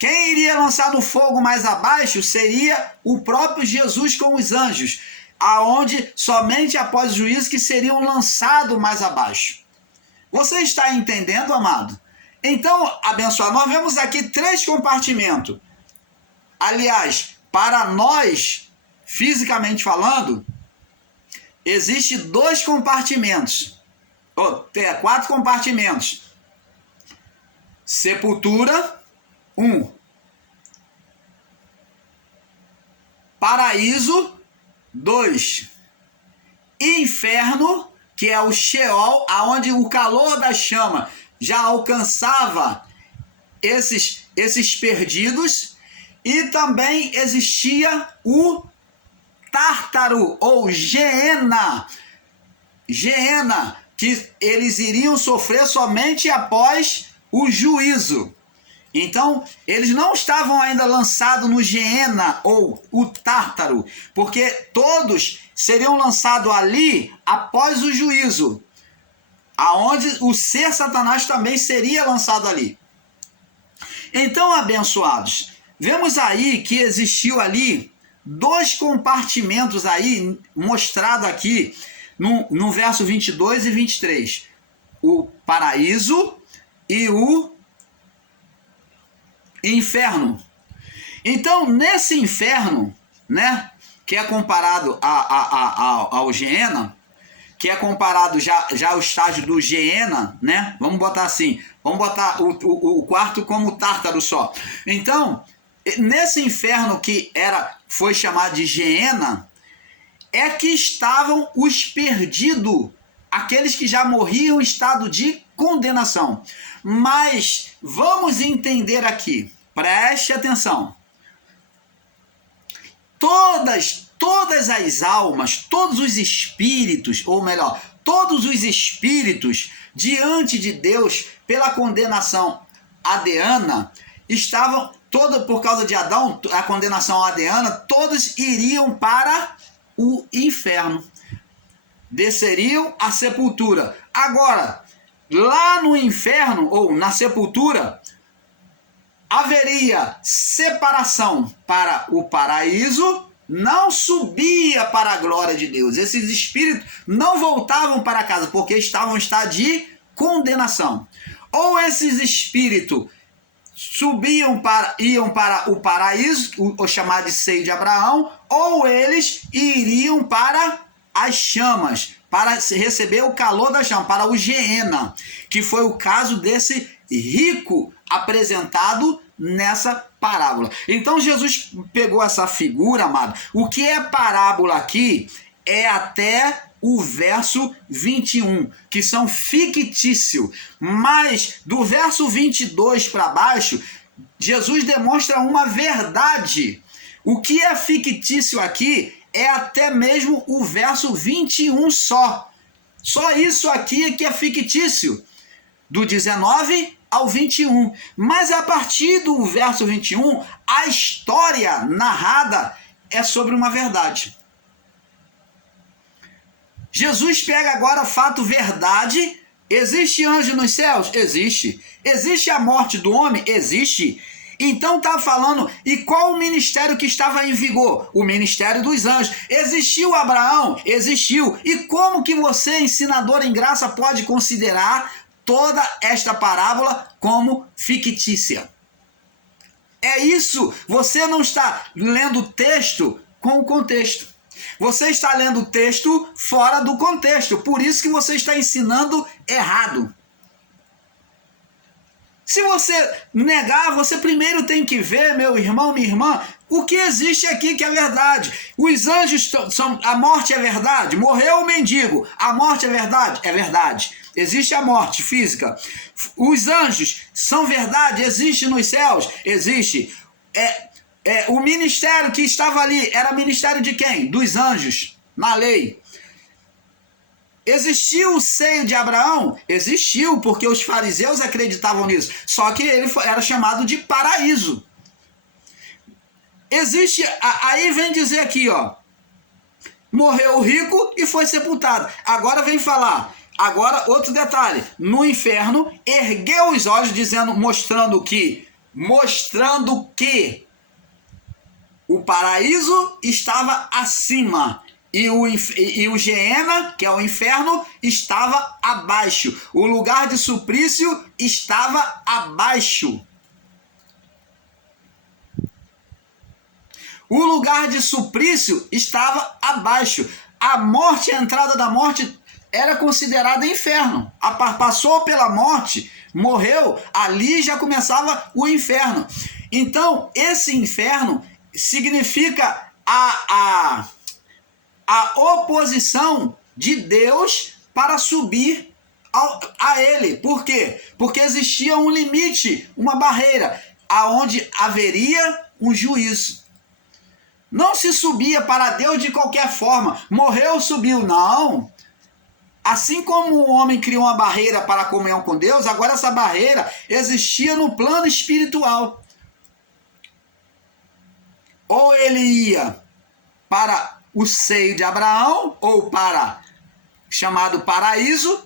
Quem iria lançar no fogo mais abaixo seria o próprio Jesus com os anjos, aonde somente após o juízo que seriam lançados mais abaixo. Você está entendendo, amado? Então, abençoado, nós vemos aqui 3 compartimentos. Aliás, para nós, fisicamente falando, existe 2 compartimentos. 4 compartimentos. Sepultura, 1. Paraíso, 2. Inferno, que é o Sheol, aonde o calor da chama já alcançava esses perdidos, e também existia o Tártaro, ou Geena, que eles iriam sofrer somente após o juízo. Então, eles não estavam ainda lançados no Geena ou o Tártaro, porque todos seriam lançados ali após o juízo, aonde o ser Satanás também seria lançado ali. Então, abençoados, vemos aí que existiu ali 2 compartimentos aí, mostrado aqui no verso 22 e 23. O paraíso e o inferno. Então, nesse inferno, né, que é comparado ao Geena, que é comparado já ao estágio do Geena, né? Vamos botar assim, vamos botar o quarto como Tártaro só. Então, nesse inferno que foi chamado de Geena, é que estavam os perdidos, aqueles que já morriam em estado de condenação. Mas vamos entender aqui, preste atenção. Todas as almas, todos os espíritos, ou melhor, todos os espíritos diante de Deus pela condenação adeana, estavam, por causa de Adão, a condenação adeana, todos iriam para o inferno, desceriam à sepultura. Agora, lá no inferno, ou na sepultura, haveria separação para o paraíso, não subia para a glória de Deus. Esses espíritos não voltavam para casa, porque estavam em estado de condenação. Ou esses espíritos iam para o paraíso, o chamado de seio de Abraão, ou eles iriam para as chamas, para receber o calor da chama, para o Geena, que foi o caso desse rico apresentado nessa parábola. Então Jesus pegou essa figura, amado. O que é parábola aqui é até o verso 21, que são fictícios. Mas do verso 22 para baixo, Jesus demonstra uma verdade. O que é fictício aqui é até mesmo o verso 21 só. Só isso aqui é que é fictício. Do 19 ao 21. Mas a partir do verso 21, a história narrada é sobre uma verdade. Jesus pega agora fato verdade. Existe anjo nos céus? Existe. Existe a morte do homem? Existe. Então está falando, e qual o ministério que estava em vigor? O ministério dos anjos. Existiu Abraão? Existiu. E como que você, ensinador em graça, pode considerar toda esta parábola como fictícia? É isso. Você não está lendo o texto com o contexto. Você está lendo o texto fora do contexto. Por isso que você está ensinando errado. Se você negar, você primeiro tem que ver, meu irmão, minha irmã, o que existe aqui que é verdade. Os anjos a morte é verdade. Morreu o mendigo. A morte é verdade? É verdade. Existe a morte física. Os anjos são verdade? Existe nos céus? Existe. O ministério que estava ali era ministério de quem? Dos anjos, na lei. Existiu o seio de Abraão? Existiu, porque os fariseus acreditavam nisso. Só que ele era chamado de paraíso. Existe, aí vem dizer aqui, ó, morreu o rico e foi sepultado. Agora vem falar, agora outro detalhe, no inferno ergueu os olhos, dizendo, mostrando que mostrando que o paraíso estava acima e o Geena, que é o inferno, estava abaixo. O lugar de suplício estava abaixo. O lugar de suplício estava abaixo. A morte, a entrada da morte era considerada inferno. Passou pela morte, morreu, ali já começava o inferno. Então, esse inferno significa a oposição de Deus para subir a ele. Por quê? Porque existia um limite, uma barreira, aonde haveria um juízo. Não se subia para Deus de qualquer forma. Morreu, subiu. Não. Assim como o homem criou uma barreira para a comunhão com Deus, agora essa barreira existia no plano espiritual. Ou ele ia para o seio de Abraão, ou para chamado paraíso,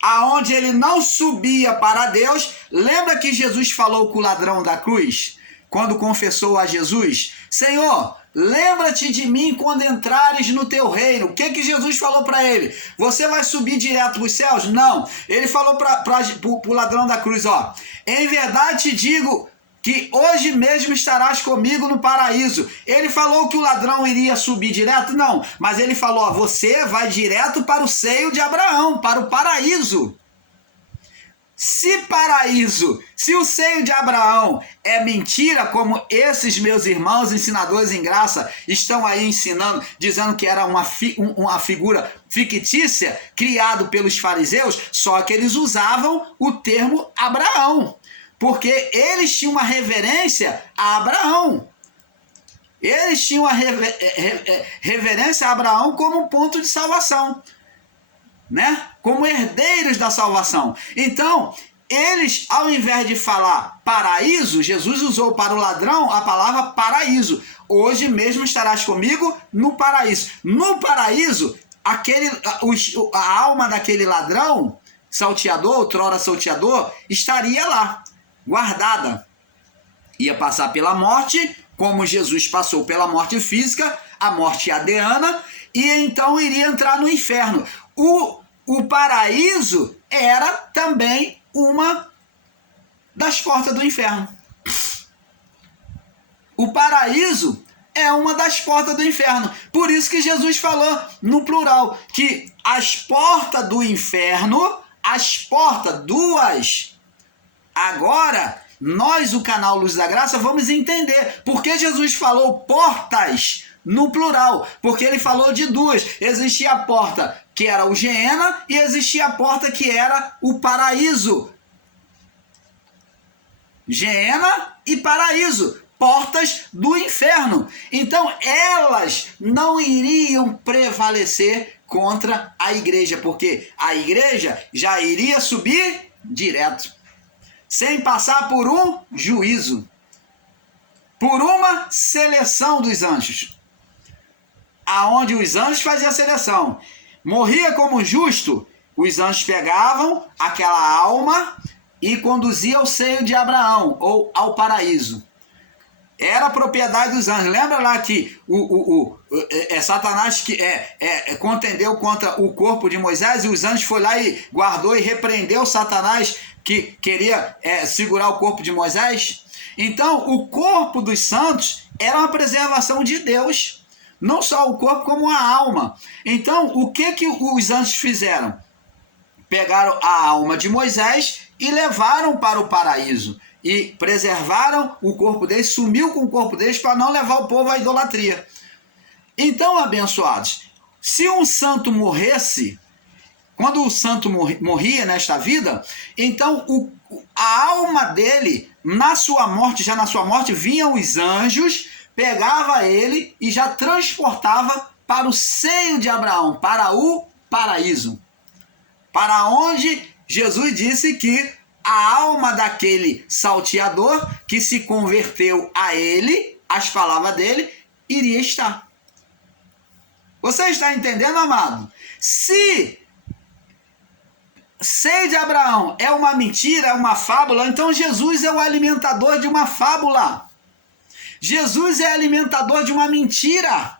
aonde ele não subia para Deus. Lembra que Jesus falou com o ladrão da cruz? Quando confessou a Jesus: Senhor, lembra-te de mim quando entrares no teu reino. O que Jesus falou para ele? Você vai subir direto para os céus? Não. Ele falou para o ladrão da cruz, ó: em verdade te digo que hoje mesmo estarás comigo no paraíso. Ele falou que o ladrão iria subir direto? Não. Mas ele falou: ó, você vai direto para o seio de Abraão, para o paraíso. Se o seio de Abraão é mentira, como esses meus irmãos ensinadores em graça estão aí ensinando, dizendo que era uma figura fictícia criado pelos fariseus, só que eles usavam o termo Abraão, porque eles tinham uma reverência a Abraão. Eles tinham uma reverência a Abraão como ponto de salvação, né? Como herdeiros da salvação. Então, eles, ao invés de falar paraíso, Jesus usou para o ladrão a palavra paraíso. Hoje mesmo estarás comigo no paraíso. No paraíso, a alma daquele ladrão, salteador, outrora salteador, estaria lá, guardada. Ia passar pela morte, como Jesus passou pela morte física, a morte adeana, e então iria entrar no inferno. O paraíso era também uma das portas do inferno. O paraíso é uma das portas do inferno. Por isso que Jesus falou no plural, que as portas do inferno, as portas duas. Agora, nós, o canal Luz da Graça, vamos entender por que Jesus falou portas no plural, porque ele falou de duas. Existia a porta que era o Geena e existia a porta que era o paraíso. Geena e paraíso, portas do inferno. Então elas não iriam prevalecer contra a igreja, porque a igreja já iria subir direto, sem passar por um juízo, por uma seleção dos anjos, aonde os anjos faziam a seleção. Morria como justo, os anjos pegavam aquela alma e conduziam ao seio de Abraão, ou ao paraíso. Era a propriedade dos anjos. Lembra lá que Satanás que contendeu contra o corpo de Moisés, e os anjos foram lá e guardou e repreendeu Satanás que queria segurar o corpo de Moisés? Então, o corpo dos santos era uma preservação de Deus. Não só o corpo, como a alma. Então, o que os anjos fizeram? Pegaram a alma de Moisés e levaram para o paraíso. E preservaram o corpo deles, sumiu com o corpo deles para não levar o povo à idolatria. Então, abençoados, se um santo morresse, quando o santo morria nesta vida, então a alma dele, na sua morte, vinham os anjos, pegava ele e já transportava para o seio de Abraão, para o paraíso, para onde Jesus disse que a alma daquele salteador que se converteu a ele, as palavras dele, iria estar. Você está entendendo, amado? Se seio de Abraão é uma mentira, é uma fábula, então Jesus é o alimentador de uma fábula. Jesus é alimentador de uma mentira.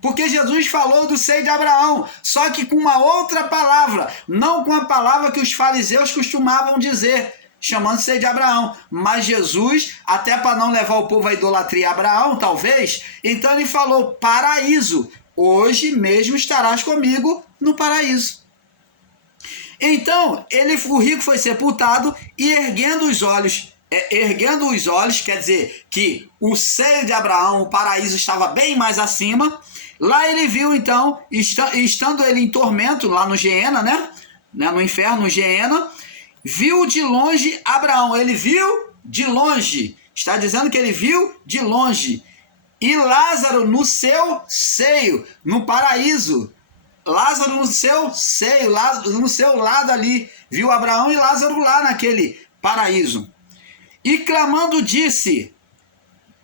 Porque Jesus falou do seio de Abraão, só que com uma outra palavra, não com a palavra que os fariseus costumavam dizer, chamando seio de Abraão. Mas Jesus, até para não levar o povo à idolatria a Abraão, talvez, então ele falou paraíso. Hoje mesmo estarás comigo no paraíso. Então, o rico foi sepultado e erguendo os olhos quer dizer que o seio de Abraão, o paraíso, estava bem mais acima. Lá ele viu, então, estando ele em tormento, lá no Geena, né? No inferno, no Geena, viu de longe Abraão. Ele viu de longe. Está dizendo que ele viu de longe. E Lázaro no seu seio, no paraíso. Lázaro no seu seio, Lázaro no seu lado ali. Viu Abraão e Lázaro lá naquele paraíso. E clamando disse: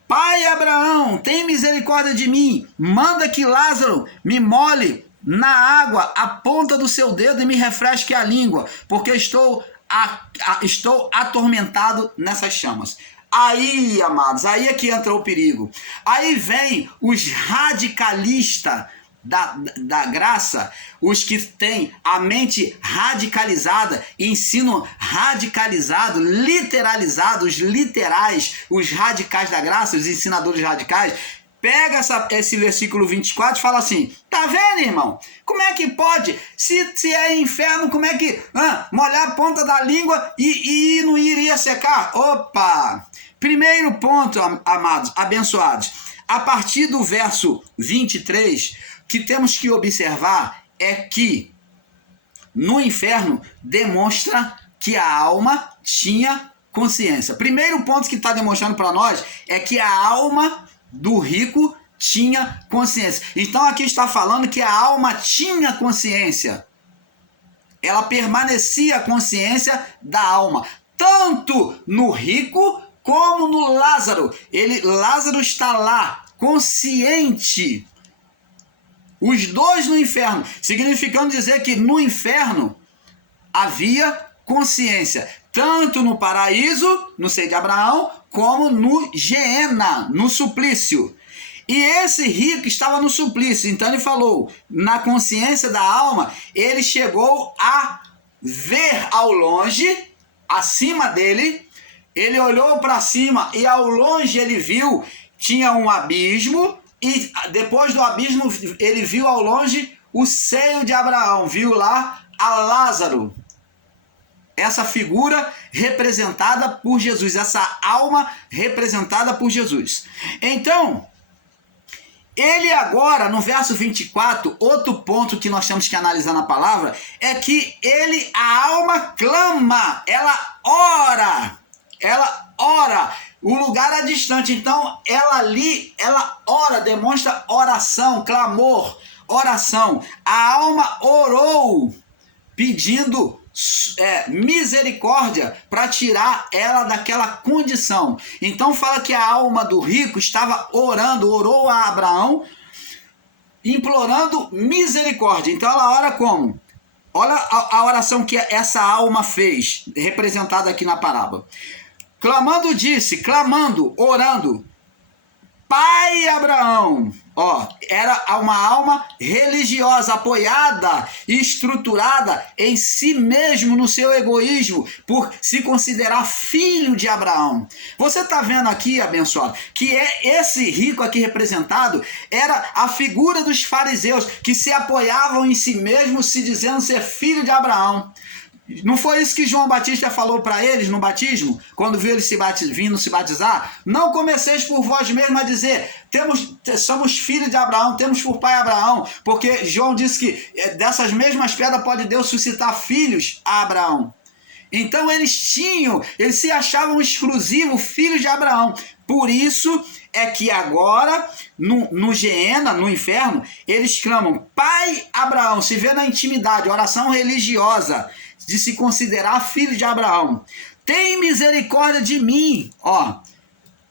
Pai Abraão, tem misericórdia de mim, manda que Lázaro me molhe na água a ponta do seu dedo e me refresque a língua, porque estou atormentado nessas chamas. Aí, amados, aí é que entra o perigo. Aí vem os radicalistas da graça, os que têm a mente radicalizada, ensino radicalizado, literalizado, os literais, os radicais da graça, os ensinadores radicais, pega esse versículo 24 e fala assim: tá vendo, irmão? Como é que pode? Se é inferno, como é que molhar a ponta da língua e não iria secar? Opa! Primeiro ponto, amados, abençoados, a partir do verso 23, que temos que observar é que no inferno demonstra que a alma tinha consciência. Primeiro ponto que está demonstrando para nós é que a alma do rico tinha consciência. Então aqui está falando que a alma tinha consciência. Ela permanecia a consciência da alma, tanto no rico como no Lázaro. Lázaro está lá, consciente. Os dois no inferno, significando dizer que no inferno havia consciência, tanto no paraíso, no seio de Abraão, como no Geena, no suplício. E esse rico estava no suplício, então ele falou, na consciência da alma, ele chegou a ver ao longe, acima dele, ele olhou para cima e ao longe ele viu, tinha um abismo, e depois do abismo ele viu ao longe o seio de Abraão, viu lá a Lázaro, essa figura representada por Jesus, essa alma representada por Jesus. Então, ele agora, no verso 24, outro ponto que nós temos que analisar na palavra, é que a alma clama, ela ora, o lugar é distante, então ela ora, demonstra oração, clamor, oração. A alma orou, pedindo misericórdia para tirar ela daquela condição. Então fala que a alma do rico estava orou a Abraão, implorando misericórdia. Então ela ora como? Olha a oração que essa alma fez, representada aqui na parábola. Clamando, orando, Pai Abraão, era uma alma religiosa, apoiada e estruturada em si mesmo, no seu egoísmo, por se considerar filho de Abraão. Você está vendo aqui, abençoado, que esse rico aqui representado era a figura dos fariseus, que se apoiavam em si mesmos, se dizendo ser filho de Abraão. Não foi isso que João Batista falou para eles no batismo, quando viu eles vindo se batizar? Não comeceis por vós mesmos a dizer, somos filhos de Abraão, temos por pai Abraão, porque João disse que dessas mesmas pedras pode Deus suscitar filhos a Abraão. Então eles se achavam exclusivos filhos de Abraão. Por isso é que agora, no Geena, no inferno, eles clamam, Pai Abraão, se vê na intimidade, oração religiosa, de se considerar filho de Abraão. Tem misericórdia de mim.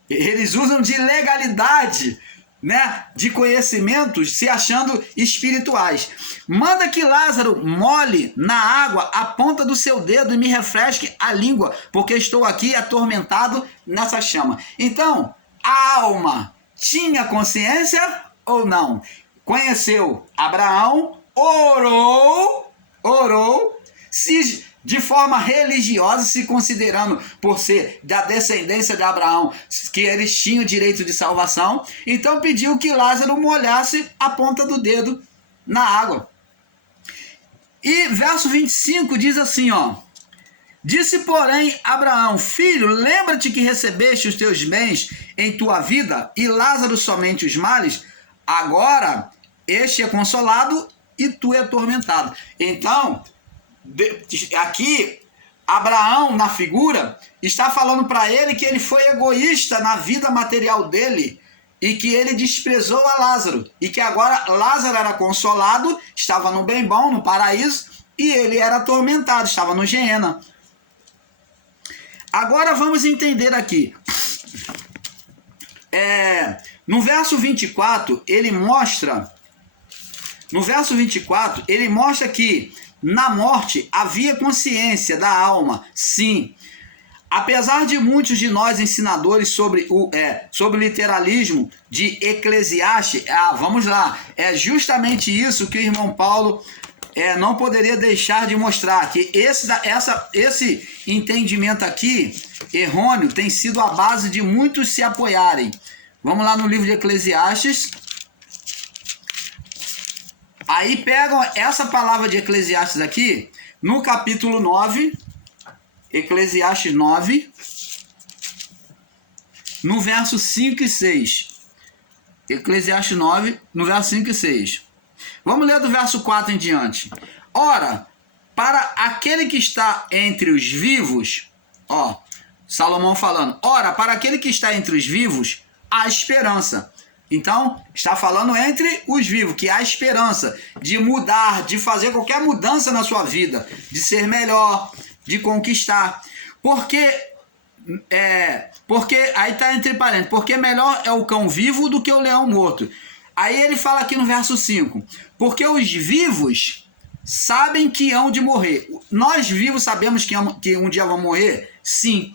Eles usam de legalidade né, de conhecimentos, se achando espirituais. Manda que Lázaro molhe na água a ponta do seu dedo e me refresque a língua, porque estou aqui atormentado nessa chama. Então, a alma tinha consciência ou não? Conheceu Abraão, orou, se de forma religiosa, se considerando por ser da descendência de Abraão, que eles tinham direito de salvação, então pediu que Lázaro molhasse a ponta do dedo na água. E verso 25 diz assim, ó: disse, porém, Abraão: filho, lembra-te que recebeste os teus bens em tua vida, e Lázaro somente os males. Agora este é consolado e tu é atormentado. Então, aqui, Abraão, na figura, está falando para ele que ele foi egoísta na vida material dele e que ele desprezou a Lázaro, e que agora Lázaro era consolado, estava no bem bom, no paraíso, e ele era atormentado, estava no Geena. Agora vamos entender aqui. No verso 24, ele mostra que na morte havia consciência da alma, sim. Apesar de muitos de nós ensinadores sobre literalismo de Eclesiastes, vamos lá, é justamente isso que o irmão Paulo não poderia deixar de mostrar, que esse entendimento aqui, errôneo, tem sido a base de muitos se apoiarem. Vamos lá no livro de Eclesiastes. Aí pegam essa palavra de Eclesiastes aqui, no capítulo 9, Eclesiastes 9, no verso 5 e 6. Eclesiastes 9, no verso 5 e 6. Vamos ler do verso 4 em diante. Ora, para aquele que está entre os vivos, Salomão falando, ora, para aquele que está entre os vivos, há esperança. Então, está falando entre os vivos, que há esperança de mudar, de fazer qualquer mudança na sua vida, de ser melhor, de conquistar. Porque aí está entre parênteses, porque melhor é o cão vivo do que o leão morto. Aí ele fala aqui no verso 5, porque os vivos sabem que hão de morrer. Nós vivos sabemos que um dia vão morrer? Sim.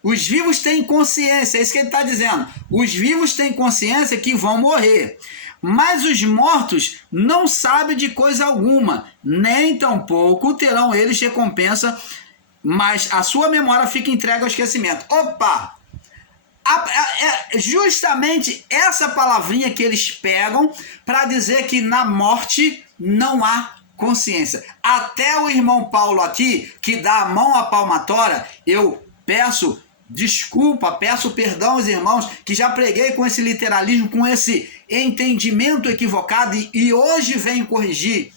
Os vivos têm consciência, é isso que ele está dizendo. Os vivos têm consciência que vão morrer. Mas os mortos não sabem de coisa alguma, nem tampouco terão eles recompensa, mas a sua memória fica entregue ao esquecimento. Opa! Justamente essa palavrinha que eles pegam para dizer que na morte não há consciência. Até o irmão Paulo aqui, que dá a mão à palmatória, eu peço desculpa, peço perdão aos irmãos que já preguei com esse literalismo, com esse entendimento equivocado e hoje venho corrigir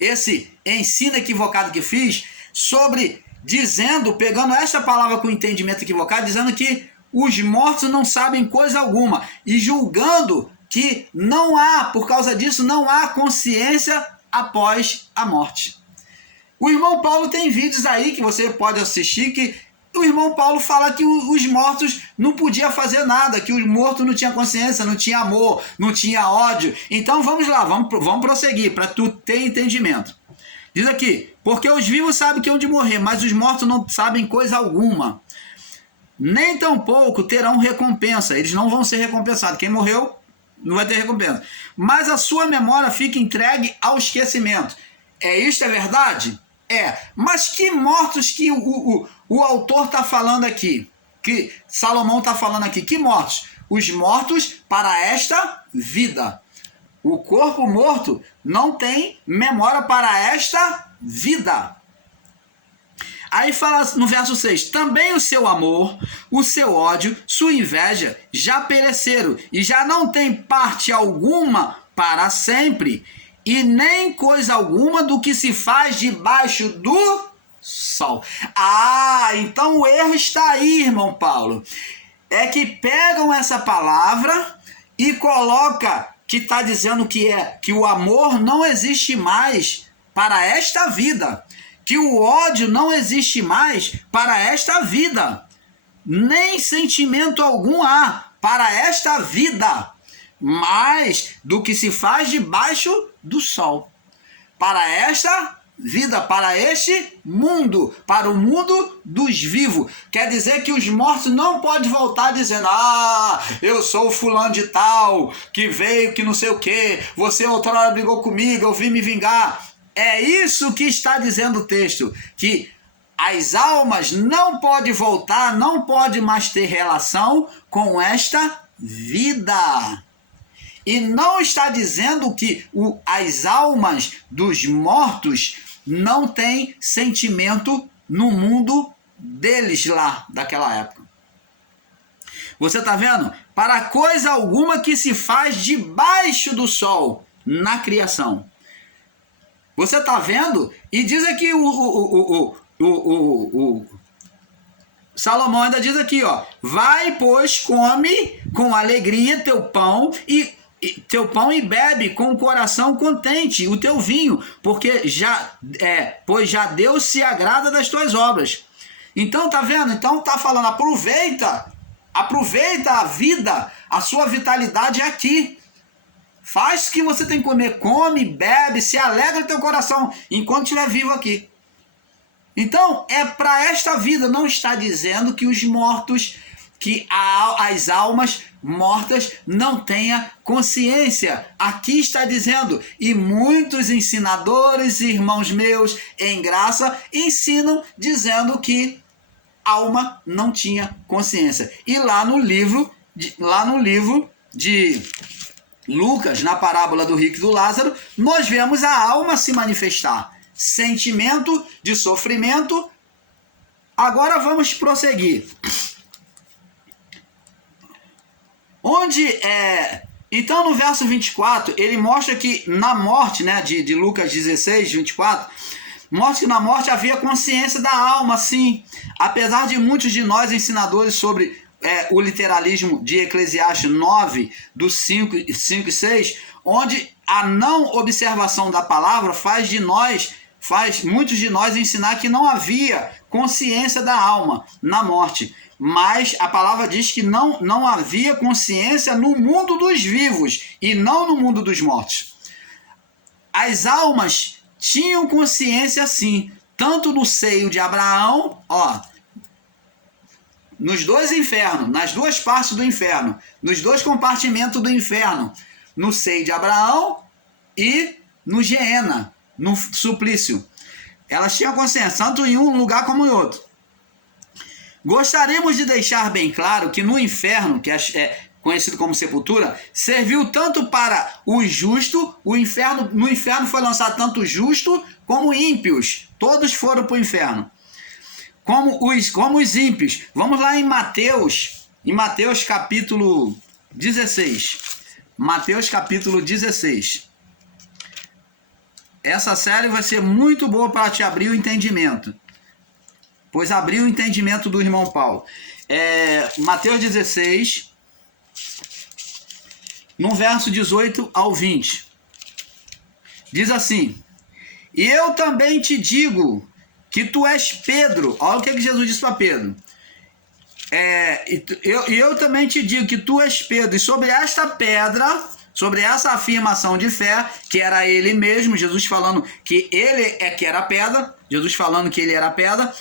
esse ensino equivocado que fiz pegando essa palavra com entendimento equivocado, dizendo que os mortos não sabem coisa alguma e julgando que não há, por causa disso, não há consciência após a morte. O irmão Paulo tem vídeos aí que você pode assistir que o irmão Paulo fala que os mortos não podiam fazer nada, que os mortos não tinham consciência, não tinha amor, não tinha ódio. Então vamos lá, vamos prosseguir para tu ter entendimento. Diz aqui, porque os vivos sabem que hão de morrer, mas os mortos não sabem coisa alguma. Nem tampouco terão recompensa, eles não vão ser recompensados. Quem morreu não vai ter recompensa. Mas a sua memória fica entregue ao esquecimento. Isto é verdade? Mas que mortos que o autor está falando aqui? Que Salomão está falando aqui? Que mortos? Os mortos para esta vida. O corpo morto não tem memória para esta vida. Aí fala no verso 6, também o seu amor, o seu ódio, sua inveja já pereceram e já não tem parte alguma para sempre, e nem coisa alguma do que se faz debaixo do sol. Então o erro está aí, irmão Paulo. É que pegam essa palavra e coloca que está dizendo que o amor não existe mais para esta vida, que o ódio não existe mais para esta vida, nem sentimento algum há para esta vida. mais do que se faz debaixo do sol. Para esta vida, para este mundo, para o mundo dos vivos. Quer dizer que os mortos não podem voltar dizendo: eu sou o fulano de tal, que veio, que não sei o que, você outra hora brigou comigo, eu vim me vingar. É isso que está dizendo o texto, que as almas não podem voltar, não podem mais ter relação com esta vida. E não está dizendo que as almas dos mortos não têm sentimento no mundo deles lá, daquela época. Você está vendo? Para coisa alguma que se faz debaixo do sol, na criação. Você está vendo? E diz aqui Salomão ainda diz aqui, ó: vai, pois, come com alegria teu pão e bebe com o coração contente o teu vinho, pois já Deus se agrada das tuas obras. Então, tá vendo? Então tá falando, aproveita a vida, a sua vitalidade é aqui. Faz o que você tem que comer, come, bebe, se alegra teu coração enquanto estiver vivo aqui. Então, é para esta vida. Não está dizendo que os mortos, que as almas mortas não tenham consciência. Aqui está dizendo, e muitos ensinadores, irmãos meus, em graça, ensinam dizendo que alma não tinha consciência. E lá no livro de Lucas, na parábola do rico e do Lázaro, nós vemos a alma se manifestar. Sentimento de sofrimento. Agora vamos prosseguir. Então no verso 24, ele mostra que na morte, né, de Lucas 16, 24, mostra que na morte havia consciência da alma, sim. Apesar de muitos de nós ensinadores sobre o literalismo de Eclesiastes 9, dos 5 e 6, onde a não observação da palavra faz muitos de nós ensinar que não havia consciência da alma na morte. Mas a palavra diz que não havia consciência no mundo dos vivos e não no mundo dos mortos. As almas tinham consciência sim, tanto no seio de Abraão, nos dois infernos, nas duas partes do inferno, nos dois compartimentos do inferno, no seio de Abraão e no Geena, no suplício. Elas tinham consciência, tanto em um lugar como em outro. Gostaríamos de deixar bem claro que no inferno, que é conhecido como sepultura, serviu tanto para o justo, no inferno foi lançado tanto justo como ímpios. Todos foram para o inferno. Como os ímpios. Vamos lá em Mateus capítulo 16. Mateus capítulo 16. Essa série vai ser muito boa para te abrir o entendimento. Pois abriu o entendimento do irmão Paulo. Mateus 16, no verso 18 ao 20. Diz assim: e eu também te digo que tu és Pedro. Olha o que Jesus disse para Pedro. Eu também te digo que tu és Pedro, e sobre esta pedra, sobre essa afirmação de fé, que era ele mesmo, Jesus falando que ele que era a pedra, Jesus falando que ele era a pedra,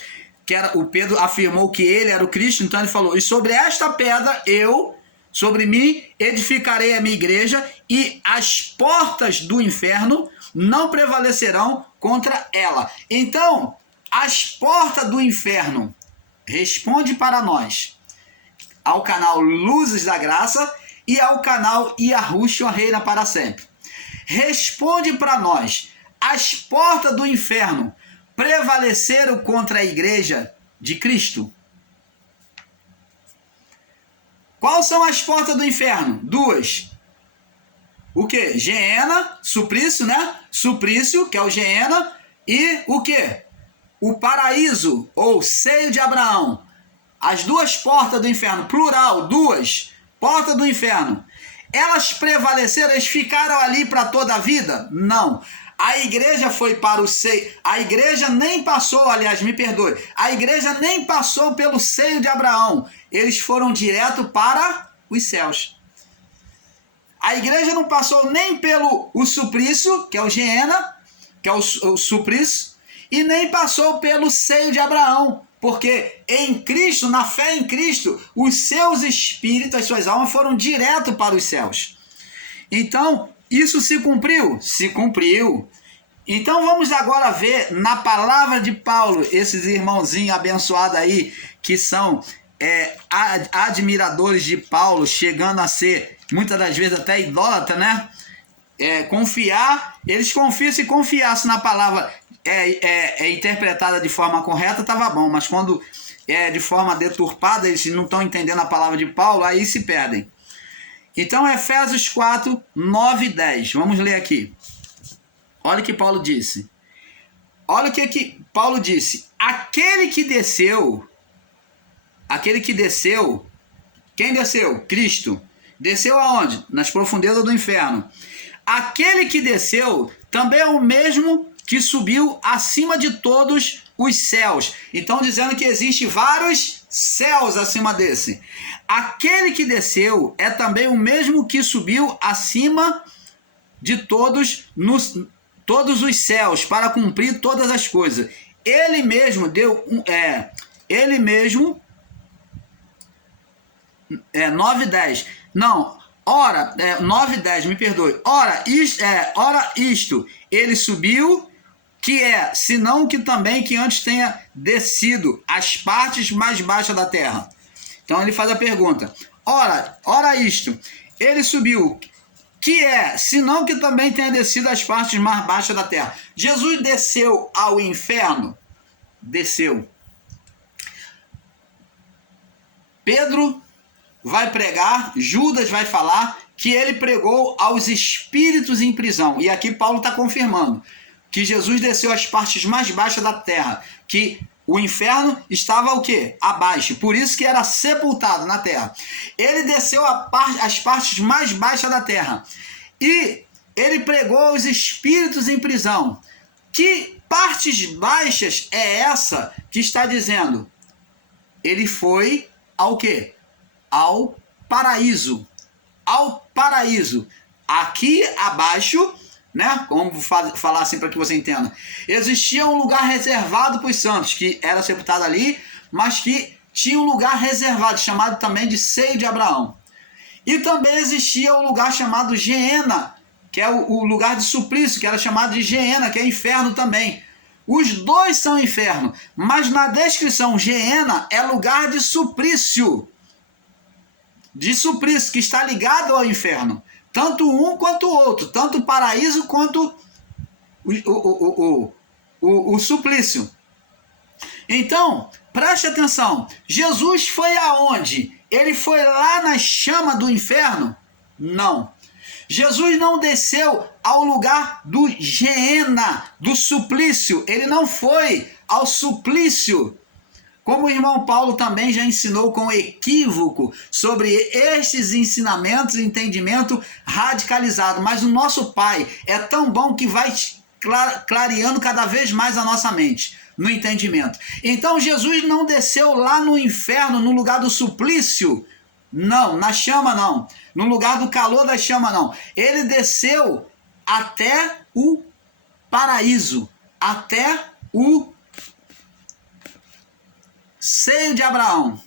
o Pedro afirmou que ele era o Cristo, então ele falou: e sobre esta pedra sobre mim edificarei a minha igreja, e as portas do inferno não prevalecerão contra ela. Então, as portas do inferno responde para nós ao canal Luzes da Graça e ao canal Yahushua Reina para sempre. Responde para nós: as portas do inferno prevaleceram contra a igreja de Cristo? Quais são as portas do inferno? Duas. O que? Geena, suplício, né? Suplício, que é o Geena, e o que? O paraíso, ou seio de Abraão. As duas portas do inferno, plural, duas portas do inferno. Elas prevaleceram, eles ficaram ali para toda a vida? Não. A igreja foi para o seio, a igreja nem passou, aliás, me perdoe, a igreja nem passou pelo seio de Abraão, eles foram direto para os céus. A igreja não passou nem pelo o suplício, que é o Geena, que é o suplício, e nem passou pelo seio de Abraão, porque em Cristo, na fé em Cristo, os seus espíritos, as suas almas foram direto para os céus. Então, isso se cumpriu? Se cumpriu. Então vamos agora ver na palavra de Paulo, esses irmãozinhos abençoados aí, que são admiradores de Paulo, chegando a ser, muitas das vezes, até idólatra, né? Eles confiam, se confiassem na palavra interpretada de forma correta, estava bom, mas quando de forma deturpada, eles não estão entendendo a palavra de Paulo, aí se perdem. Então, Efésios 4, 9 e 10, vamos ler aqui. Olha o que Paulo disse. Olha o que Paulo disse. Aquele que desceu, quem desceu? Cristo. Desceu aonde? Nas profundezas do inferno. Aquele que desceu também é o mesmo que subiu acima de todos os céus. Então, dizendo que existe vários céus acima desse. Aquele que desceu é também o mesmo que subiu acima de todos os céus para cumprir todas as coisas. Ele mesmo deu 9 e 10. Não, ora, 9 e 10, me perdoe. Ora isto, ele subiu, que senão que também que antes tenha descido às partes mais baixas da terra. Então ele faz a pergunta. Ora isto, ele subiu, que senão que também tenha descido às partes mais baixas da terra. Jesus desceu ao inferno? Desceu. Pedro vai pregar, Judas vai falar que ele pregou aos espíritos em prisão. E aqui Paulo está confirmando que Jesus desceu às partes mais baixas da terra, que o inferno estava o quê? Abaixo. Por isso que era sepultado na terra. Ele desceu às partes mais baixas da terra. E ele pregou aos espíritos em prisão. Que partes baixas é essa que está dizendo? Ele foi ao quê? Ao paraíso. Ao paraíso. Aqui abaixo, né? Vamos falar assim para que você entenda. Existia um lugar reservado para os santos, que era sepultado ali, mas que tinha um lugar reservado, chamado também de seio de Abraão. E também existia um lugar chamado Geena, que é o lugar de suplício, que era chamado de Geena, que é inferno também. Os dois são inferno, mas na descrição Geena é lugar de suplício. De suplício, que está ligado ao inferno. Tanto um quanto o outro, tanto o paraíso quanto o suplício. Então, preste atenção, Jesus foi aonde? Ele foi lá na chama do inferno? Não. Jesus não desceu ao lugar do Geena, do suplício. Ele não foi ao suplício. Como o irmão Paulo também já ensinou com equívoco sobre estes ensinamentos e entendimento radicalizado. Mas o nosso Pai é tão bom que vai clareando cada vez mais a nossa mente no entendimento. Então Jesus não desceu lá no inferno, no lugar do suplício, não, na chama não, no lugar do calor da chama não. Ele desceu até o paraíso, até o seio de Abraão.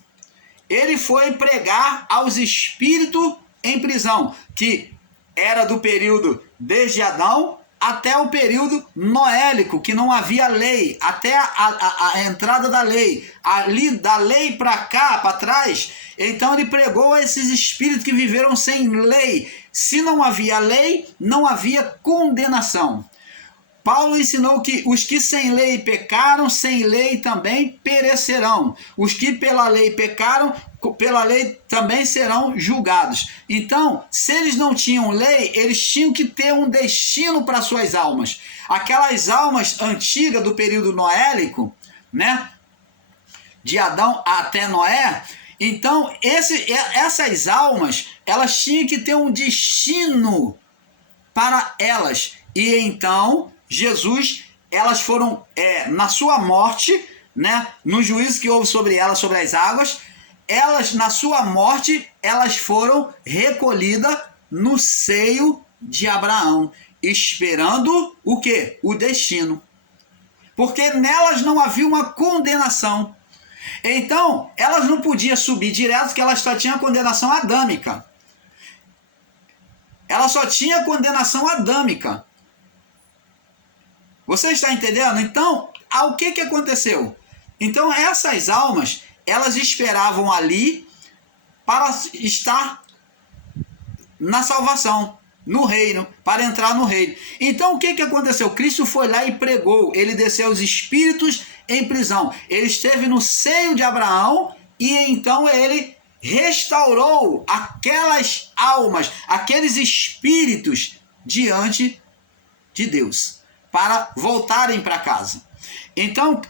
Ele foi pregar aos espíritos em prisão, que era do período desde Adão até o período noélico, que não havia lei, até a entrada da lei, ali da lei para cá, para trás. Então ele pregou a esses espíritos que viveram sem lei. Se não havia lei, não havia condenação. Paulo ensinou que os que sem lei pecaram, sem lei também perecerão. Os que pela lei pecaram, pela lei também serão julgados. Então, se eles não tinham lei, eles tinham que ter um destino para suas almas. Aquelas almas antigas do período noélico, né? De Adão até Noé. Então, essas almas, elas tinham que ter um destino para elas. E então Jesus, elas foram, na sua morte, né, no juízo que houve sobre elas, sobre as águas, elas, na sua morte, elas foram recolhidas no seio de Abraão, esperando o quê? O destino. Porque nelas não havia uma condenação. Então, elas não podiam subir direto, porque elas só tinham condenação adâmica. Ela só tinha condenação adâmica. Você está entendendo? Então, o que aconteceu? Então, essas almas, elas esperavam ali para estar na salvação, no reino, para entrar no reino. Então, o que aconteceu? Cristo foi lá e pregou. Ele desceu os espíritos em prisão. Ele esteve no seio de Abraão e então ele restaurou aquelas almas, aqueles espíritos diante de Deus, para voltarem para casa. Então,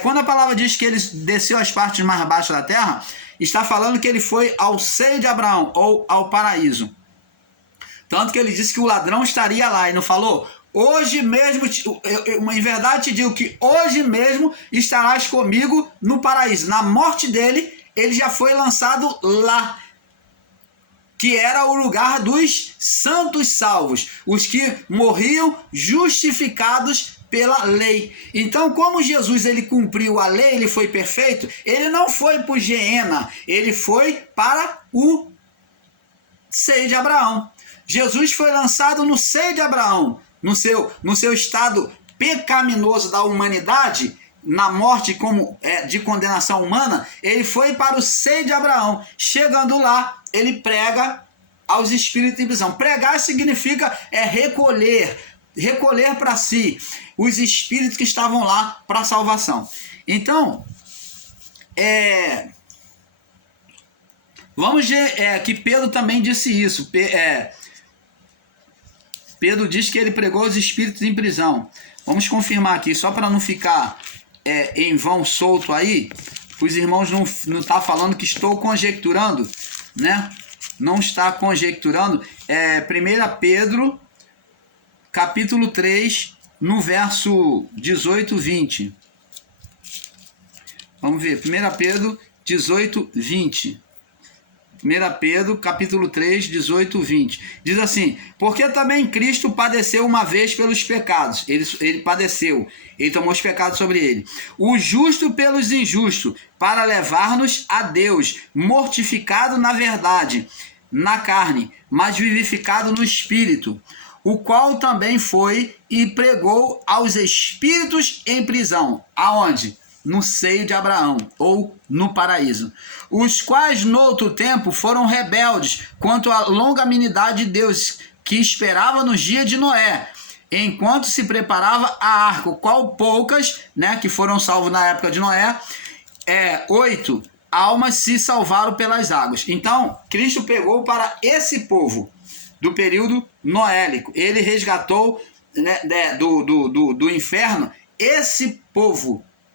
quando a palavra diz que ele desceu às partes mais baixas da terra, está falando que ele foi ao seio de Abraão, ou ao paraíso. Tanto que ele disse que o ladrão estaria lá, e não falou? Hoje mesmo, em verdade te digo que hoje mesmo estarás comigo no paraíso. Na morte dele, ele já foi lançado lá, que era o lugar dos santos salvos, os que morriam justificados pela lei. Então, como Jesus ele cumpriu a lei, ele foi perfeito, ele não foi para o Geena, ele foi para o seio de Abraão. Jesus foi lançado no seio de Abraão, no seu estado pecaminoso da humanidade, na morte de condenação humana, ele foi para o seio de Abraão. Chegando lá, ele prega aos espíritos em prisão. Pregar significa recolher para si os espíritos que estavam lá para a salvação. Então, vamos ver que Pedro também disse isso. Pedro diz que ele pregou os espíritos em prisão. Vamos confirmar aqui, só para não ficar em vão solto aí, os irmãos não tá falando que estou conjecturando, né? Não está conjecturando. 1 Pedro, capítulo 3, no verso 18, 20. Vamos ver, 1 Pedro 18, 20. 1 Pedro, capítulo 3, 18, 20. Diz assim: porque também Cristo padeceu uma vez pelos pecados. Ele padeceu, ele tomou os pecados sobre ele. O justo pelos injustos, para levar-nos a Deus, mortificado na verdade, na carne, mas vivificado no espírito, o qual também foi e pregou aos espíritos em prisão. Aonde? No seio de Abraão, ou no paraíso, os quais no outro tempo foram rebeldes quanto à longanimidade de Deus, que esperava nos dias de Noé, enquanto se preparava a arca, o qual poucas, né, que foram salvos na época de Noé, 8 almas se salvaram pelas águas. Então, Cristo pegou para esse povo do período noélico, ele resgatou, né, do inferno esse povo